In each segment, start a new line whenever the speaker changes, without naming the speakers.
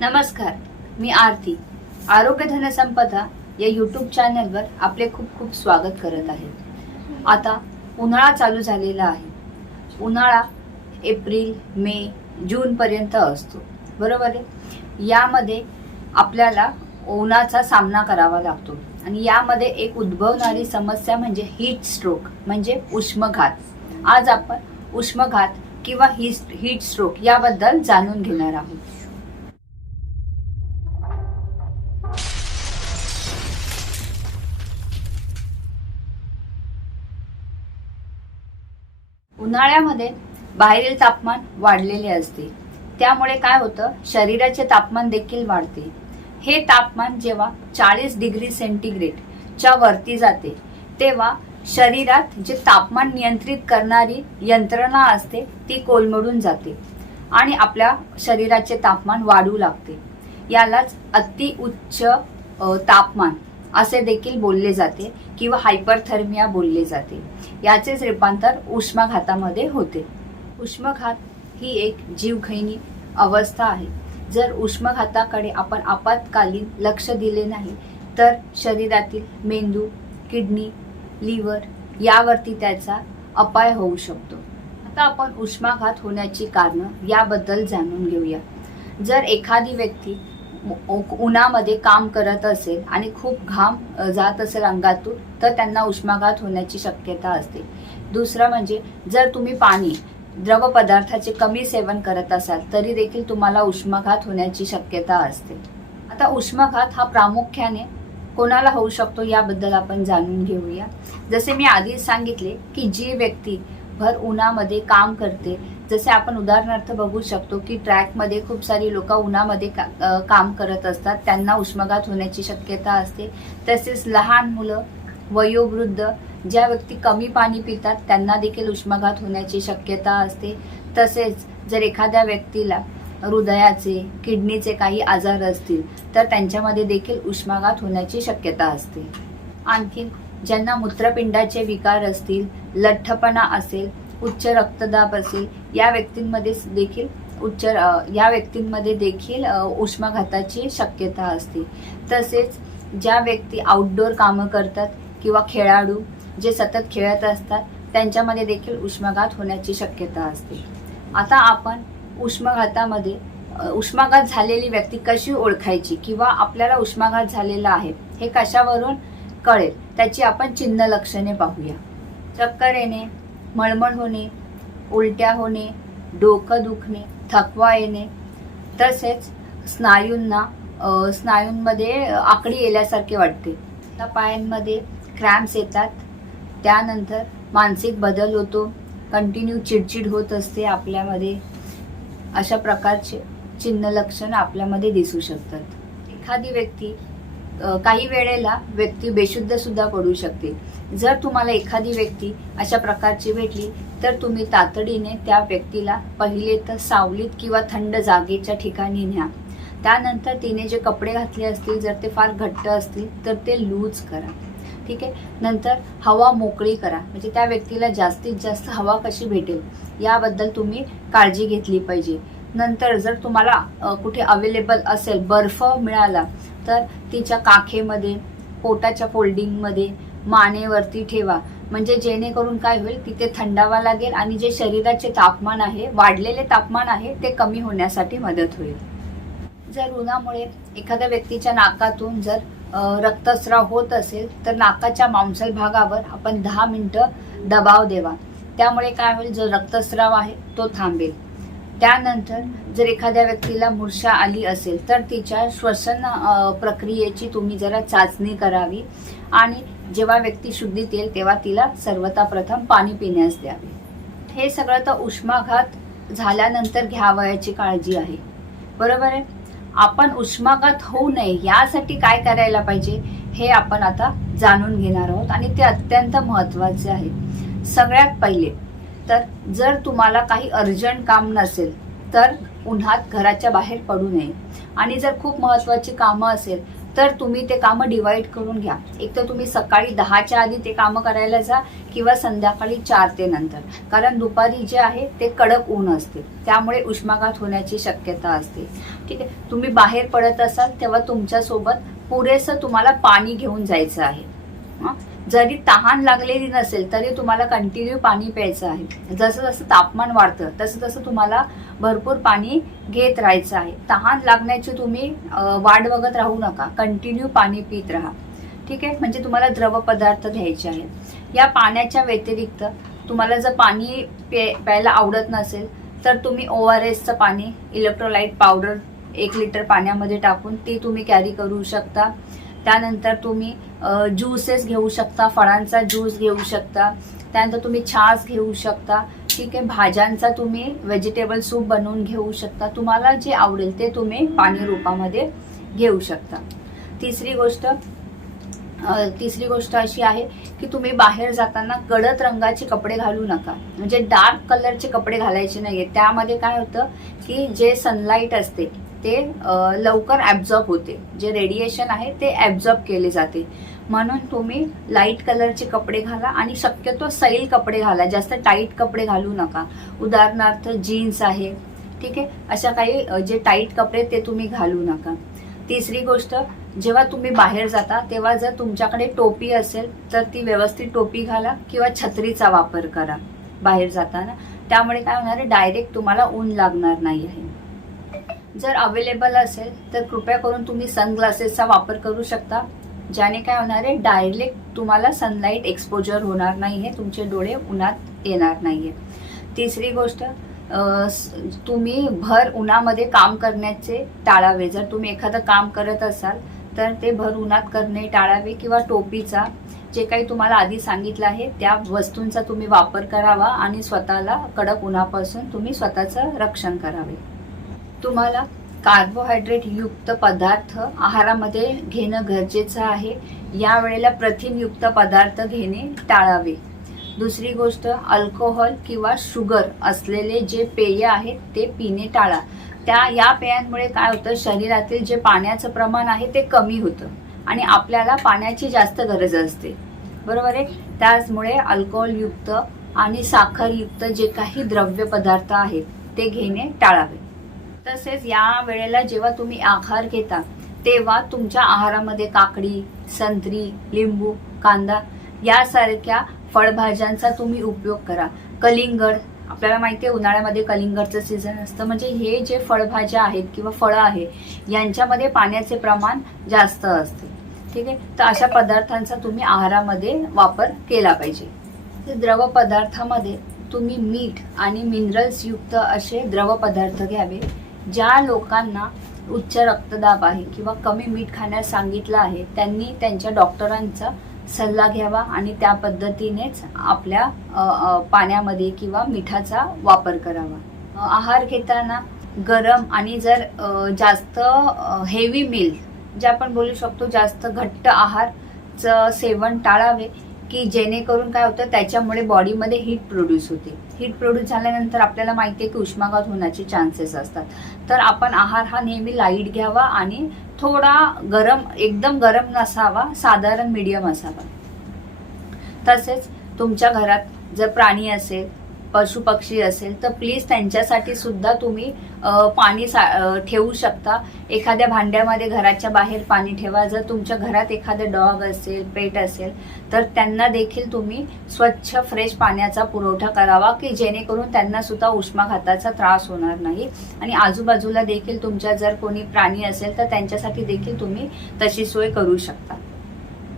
नमस्कार मी आरती. आरोग्य धनसंपदा या यूट्यूब चॅनलवर आपले खूप खूप स्वागत करत आहे. आता उन्हाळा चालू झालेला आहे. उन्हाळा एप्रिल मे जूनपर्यंत असतो. बरोबर आहे? यामध्ये आपल्याला उन्हाचा सामना करावा लागतो. आणि यामध्ये एक उद्भवणारी समस्या म्हणजे हीट स्ट्रोक म्हणजे उष्मघात. आज आपण उष्मघात किंवा हीट हीट स्ट्रोक याबद्दल जाणून घेणार आहोत. उन्हाळ्यामध्ये बाहेरील तापमान वाढलेले असते. त्यामुळे काय होतं? शरीराचे तापमान देखील वाढते. हे तापमान जेव्हा चाळीस डिग्री सेंटीग्रेडच्या वरती जाते तेव्हा शरीरात जे तापमान नियंत्रित करणारी यंत्रणा असते ती कोलमडून जाते आणि आपल्या शरीराचे तापमान वाढू लागते. यालाच अति उच्च तापमान असे देखील बोलले जाते किंवा हायपरथर्मिया बोलले जाते. याचेच रूपांतर उष्माघातामध्ये होते. उष्माघात ही एक जीवघेणी अवस्था आहे. जर उष्माघाताकडे आपण आपत्कालीन लक्ष दिले नाही तर शरीरातील मेंदू किडनी लिव्हर यावरती त्याचा अपाय होऊ शकतो. आता आपण उष्माघात होण्याची कारणं याबद्दल जाणून घेऊया. जर एखादी व्यक्ती उन्हामध्ये काम करत असेल आणि खूप घाम जात असेल अंगातून तर त्यांना उष्माघात होण्याची शक्यता असते. दुसरं म्हणजे जर तुम्ही पाणी द्रव पदार्थाचे कमी सेवन करत असाल तरी देखील तुम्हाला उष्माघात होण्याची शक्यता असते. आता उष्माघात हा प्रामुख्याने कोणाला होऊ शकतो याबद्दल आपण जाणून घेऊया. जसे मी आधीच सांगितले की जी व्यक्ती भर उन्हामध्ये काम करते जसे आपण उदाहरणार्थ बघू शकतो की ट्रॅकमध्ये खूप सारी लोक उन्हामध्ये का, काम करत असतात. त्यांना उष्माघात होण्याची शक्यता असते. तसेच लहान मुलं वयोवृद्ध ज्या व्यक्ती कमी पाणी पितात त्यांना देखील उष्माघात होण्याची शक्यता असते. तसेच जर एखाद्या व्यक्तीला हृदयाचे किडनीचे काही आजार असतील तर त्यांच्यामध्ये देखील उष्माघात होण्याची शक्यता असते. आणखीन ज्यांना मूत्रपिंडाचे विकार असतील लठ्ठपणा असेल उच्च रक्तदाब असेल या व्यक्तींमध्ये देखील उच्च या व्यक्तींमध्ये देखील उष्माघाताची शक्यता असते. तसेच ज्या व्यक्ती आउटडोर कामं करतात किंवा खेळाडू जे सतत खेळत असतात त्यांच्यामध्ये देखील उष्माघात होण्याची शक्यता असते. आता आपण उष्माघातामध्ये उष्माघात झालेली व्यक्ती कशी ओळखायची किंवा आपल्याला उष्माघात झालेला आहे हे कशावरून कळेल त्याची आपण चिन्ह लक्षणे पाहूया. चक्कर येणे मळमळ होणे उलट्या होणे डोकं दुखणे थकवा येणे तसेच स्नायूंना स्नायूंमध्ये आकडी येल्यासारखे वाटते. त्या पायांमध्ये क्रॅम्प्स येतात. त्यानंतर मानसिक बदल होतो. कंटिन्यू चिडचिड होत असते आपल्यामध्ये. अशा प्रकारचे चिन्ह लक्षण आपल्यामध्ये दिसू शकतात. एखादी व्यक्ती काही वेळेला व्यक्ती बेशुद्ध सुद्धा पडू शकते. जर तुम्हाला एखादी व्यक्ती अशा प्रकारची भेटली तर तुम्ही तातडीने त्या व्यक्तीला पहिले तर सावलीत किंवा थंड जागेच्या ठिकाणी न्या. त्यानंतर तिने जे कपडे घातले असतील जर ते फार घट्ट असतील तर ते लूज करा. ठीक आहे? नंतर हवा मोकळी करा. म्हणजे त्या व्यक्तीला जास्तीत जास्त हवा कशी भेटेल याबद्दल तुम्ही काळजी घेतली पाहिजे. नंतर जर तुम्हाला कुठे अवेलेबल असेल बर्फ मिळाला तर तिच्या काखेमध्ये पोटाच्या फोल्डिंगमध्ये मानेवरती ठेवा. म्हणजे जेणेकरून काय होईल तिथे थंडावा लागेल आणि जे शरीराचे तापमान आहे वाढलेले तापमान आहे ते कमी होण्यासाठी मदत होईल. जर उन्हामुळे एखाद्या व्यक्तीच्या नाकातून जर रक्तस्राव होत असेल तर नाकाच्या मांसल भागावर आपण दहा मिनटं दबाव देवा. त्यामुळे काय होईल जो रक्तस्राव आहे तो थांबेल. त्यानंतर जर एखाद्या व्यक्तीला मूर्छा आली असेल तर तिच्या श्वसन प्रक्रियेची तुम्ही जरा चाचणी करावी. आणि जेव्हा व्यक्ती शुद्धीत येईल तेव्हा तिला सर्वताप्रथम पाणी पिण्यास द्यावे. हे सगळं तर उष्माघात झाल्यानंतर घ्यावयाची काळजी आहे. बरोबर आहे? आपण उष्माघात होऊ नये यासाठी काय करायला पाहिजे हे आपण आता जाणून घेणार आहोत. आणि ते अत्यंत महत्त्वाचे आहे. सगळ्यात पहिले तर जर तुम्हाला काही अर्जंट काम नसेल तर उन्हात घराच्या बाहेर पडू नये. आणि जर खूप महत्वाची कामं असेल तर तुम्ही ते कामं डिवाइड करून घ्या. एक तर तुम्ही सकाळी दहाच्या आधी ते कामं करायला जा किंवा संध्याकाळी चार ते नंतर. कारण दुपारी जे आहे ते कडक ऊन असते. त्यामुळे उष्माघात होण्याची शक्यता असते. ठीक आहे? तुम्ही बाहेर पडत असाल तेव्हा तुमच्यासोबत पुरेसं तुम्हाला पाणी घेऊन जायचं आहे. जरी तहान लागलेली नसेल तरी तुम्हाला कंटिन्यू पाणी प्यायचं आहे. जसं जसं तापमान वाढतं तसं तसं तुम्हाला भरपूर पाणी घेत राहायचं आहे. तहान लागण्याची तुम्ही वाट बघत राहू नका. कंटिन्यू पाणी पित राहा. ठीक आहे? म्हणजे तुम्हाला द्रव पदार्थ घ्यायचे आहेत. या पाण्याच्या व्यतिरिक्त तुम्हाला जर पाणी पे प्यायला आवडत नसेल तर तुम्ही ओ आर एसचं पाणी इलेक्ट्रोलाइट पावडर एक लिटर पाण्यामध्ये टाकून ती तुम्ही कॅरी करू शकता. त्यानंतर तुम्ही ज्यूसेस घेऊ शकता फळांचा ज्यूस घेऊ शकता त्यानंतर तुम्ही छास घेऊ शकता ठीक आहे भाज्यांचा तुम्ही व्हेजिटेबल सूप बनवून घेऊ शकता तुम्हाला जे आवडेल ते तुम्ही पाणी रूपामध्ये घेऊ शकता. तिसरी गोष्ट तिसरी गोष्ट अशी आहे की तुम्ही बाहेर जाताना गडद रंगाचे कपडे घालू नका. म्हणजे डार्क कलरचे कपडे घालायचे नाहीये. त्यामध्ये काय होतं की जे सनलाईट असते ते लवकर ॲब्झॉर्ब होते. जे रेडिएशन आहे ते ॲब्झॉर्ब केले जाते. म्हणून तुम्ही लाइट कलरचे कपडे घाला आणि शक्यतो सैल कपडे घाला. जास्त टाईट कपडे घालू नका. उदाहरणार्थ जीन्स आहे. ठीक आहे? अशा काही जे टाईट कपडे ते तुम्ही घालू नका. तिसरी गोष्ट जेव्हा तुम्ही बाहेर जाता तेव्हा जर तुमच्याकडे टोपी असेल तर ती व्यवस्थित टोपी घाला किंवा छत्रीचा वापर करा बाहेर जाताना. त्यामुळे काय होणार आहे? डायरेक्ट तुम्हाला ऊन लागणार नाही आहे. जर अवेलेबल असेल तर कृपया करून तुम्ही सनग्लासेसचा वापर करू शकता ज्याने काय होणार आहे डायरेक्ट तुम्हाला सनलाईट एक्सपोजर होणार नाही आहे तुमचे डोळे उन्हात येणार नाही आहे तिसरी गोष्ट तुम्ही भर उन्हामध्ये काम करण्याचे टाळावे. जर तुम्ही एखादं काम करत असाल तर ते भर उन्हात करणे टाळावे किंवा टोपीचा जे काही तुम्हाला आधी सांगितलं आहे त्या वस्तूंचा तुम्ही वापर करावा आणि स्वतःला कडक उन्हापासून तुम्ही स्वतःचं रक्षण करावे. तुम्हाला कार्बोहायड्रेट युक्त पदार्थ आहारामध्ये घेणं गरजेचं आहे. या वेळेला प्रथिनयुक्त पदार्थ घेणे टाळावे. दुसरी गोष्ट अल्कोहोल किंवा शुगर असलेले जे पेय आहेत ते पिणे टाळा. त्या या पेयांमुळे काय होतं शरीरातील जे पाण्याचं प्रमाण आहे ते कमी होतं आणि आपल्याला पाण्याची जास्त गरज असते. बरोबर आहे? त्याचमुळे अल्कोहोलयुक्त आणि साखरयुक्त जे काही द्रव्य पदार्थ आहेत ते घेणे टाळावे. तसेच या वेळेला जेव्हा तुम्ही आहार घेता तेव्हा तुमच्या आहारामध्ये काकडी संत्री लिंबू कांदा यासारख्या फळभाज्यांचा तुम्ही उपयोग करा. कलिंगड आपल्याला माहिती आहे उन्हाळ्यामध्ये कलिंगडचं सीझन असतं. म्हणजे हे जे फळभाज्या आहेत किंवा फळं आहे यांच्यामध्ये पाण्याचे प्रमाण जास्त असते. ठीक आहे? तर अशा पदार्थांचा तुम्ही आहारामध्ये वापर केला पाहिजे. तर द्रव पदार्थामध्ये तुम्ही मीठ आणि मिनरल्स युक्त असे द्रव पदार्थ घ्यावे. ज्या लोकांना उच्च रक्तदाब आहे किंवा कमी मीठ खाण्यास सांगितलं आहे त्यांनी त्यांच्या डॉक्टरांचा सल्ला घ्यावा आणि त्या पद्धतीनेच आपल्या पाण्यामध्ये किंवा मिठाचा वापर करावा. आहार घेताना गरम आणि जर जास्त हेवी मील जे आपण बोलू शकतो जास्त घट्ट आहारचं सेवन टाळावे की जेणेकरून काय होतं त्याच्यामुळे बॉडीमध्ये हीट प्रोड्यूस होते. हीट प्रोड्यूस झाल्यानंतर आपल्याला माहिती आहे की उष्माघात होण्याचे चान्सेस असतात. तर आपण आहार हा नेहमी लाइट घ्यावा आणि थोडा गरम एकदम गरम नसावा साधारण मीडियम असावा. तसेच तुमच्या घरात जर प्राणी असेल पशु पक्षी असेल तर प्लीज त्यांच्यासाठी सुद्धा तुम्ही पाणी सा ठेवू शकता. एखाद्या भांड्यामध्ये घराच्या बाहेर पाणी ठेवा. जर तुमच्या घरात एखादं डॉग असेल पेट असेल तर त्यांना देखील तुम्ही स्वच्छ फ्रेश पाण्याचा पुरवठा करावा की जेणेकरून त्यांना सुद्धा उष्माघाताचा त्रास होणार नाही. आणि आजूबाजूला देखील तुमच्या जर कोणी प्राणी असेल तर त्यांच्यासाठी देखील तुम्ही तशी सोय करू शकता.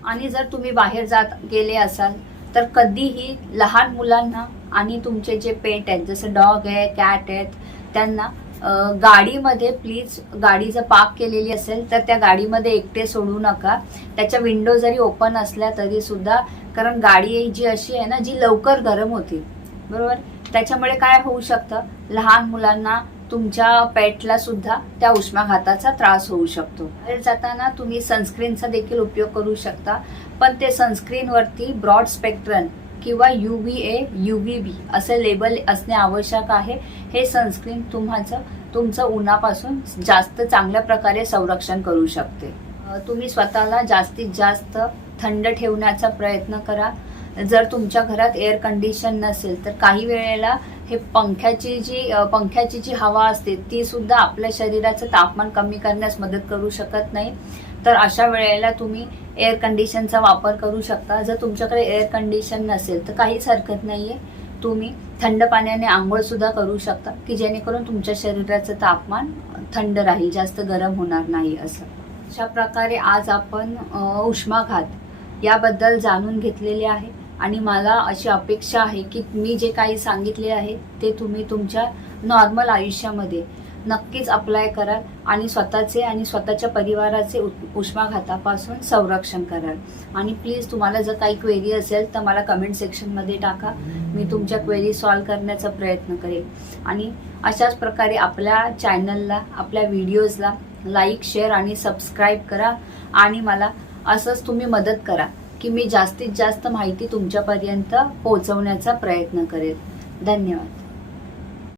आणि जर तुम्ही बाहेर जात गेले असाल तर कधीही लहान मुलांना आणि तुमचे जे पेट आहेत जसं डॉग आहे कॅट आहेत त्यांना गाडीमध्ये प्लीज गाडी जर पार्क केलेली असेल तर त्या गाडीमध्ये एकटे सोडू नका. त्याच्या विंडो जरी ओपन असल्या तरी सुद्धा कारण गाडी जी अशी आहे ना जी लवकर गरम होती बरोबर? त्याच्यामुळे काय होऊ शकतं? लहान मुलांना तुमच्या पेटला सुद्धा त्या उष्माघाताचा त्रास होऊ शकतो. बाहेर जाताना तुम्ही सनस्क्रीनचा देखील उपयोग करू शकता पण ते सनस्क्रीनवरती ब्रॉड स्पेक्ट्रम किंवा U V A U V B असे लेबल असणे आवश्यक आहे. हे सनस्क्रीन तुम्हाचं तुमचं उन्हापासून जास्त चांगल्या प्रकारे संरक्षण करू शकते. तुम्ही स्वतःला जास्तीत जास्त थंड ठेवण्याचा प्रयत्न करा. जर तुमच्या घरात एअर कंडिशन नसेल तर काही वेळेला हे पंख्याची जी पंख्याची जी हवा असते ती सुद्धा आपल्या शरीराचं तापमान कमी करण्यास मदत करू शकत नाही. तर अशा वेळेला तुम्ही एअर कंडिशनचा वापर करू शकता. जर तुमच्याकडे एअर कंडिशन नसेल तर काहीच हरकत नाही आहे तुम्ही थंड पाण्याने आंघोळसुद्धा करू शकता की जेणेकरून तुमच्या शरीराचं तापमान थंड राहील जास्त गरम होणार नाही असं. अशा प्रकारे आज आपण उष्माघात याबद्दल जाणून घेतलेले आहे. आणि मला अशी अपेक्षा आहे की मी जे काही सांगितले आहे ते तुम्ही तुमच्या नॉर्मल आयुष्यामध्ये नक्कीच अप्लाय कराल आणि स्वतःचे आणि स्वतःच्या परिवाराचे उ- उष्माघातापासून संरक्षण कराल. आणि प्लीज तुम्हाला जर काही क्वेरी असेल तर मला कमेंट सेक्शनमध्ये टाका. मी तुमच्या क्वेरी सॉल्व करण्याचा प्रयत्न करेल. आणि अशाच प्रकारे आपल्या चॅनलला आपल्या व्हिडिओजला लाईक शेअर आणि सबस्क्राईब करा आणि मला असंच तुम्ही मदत करा की मी जास्तीत जास्त माहिती तुमच्यापर्यंत पोहोचवण्याचा प्रयत्न करेल. धन्यवाद.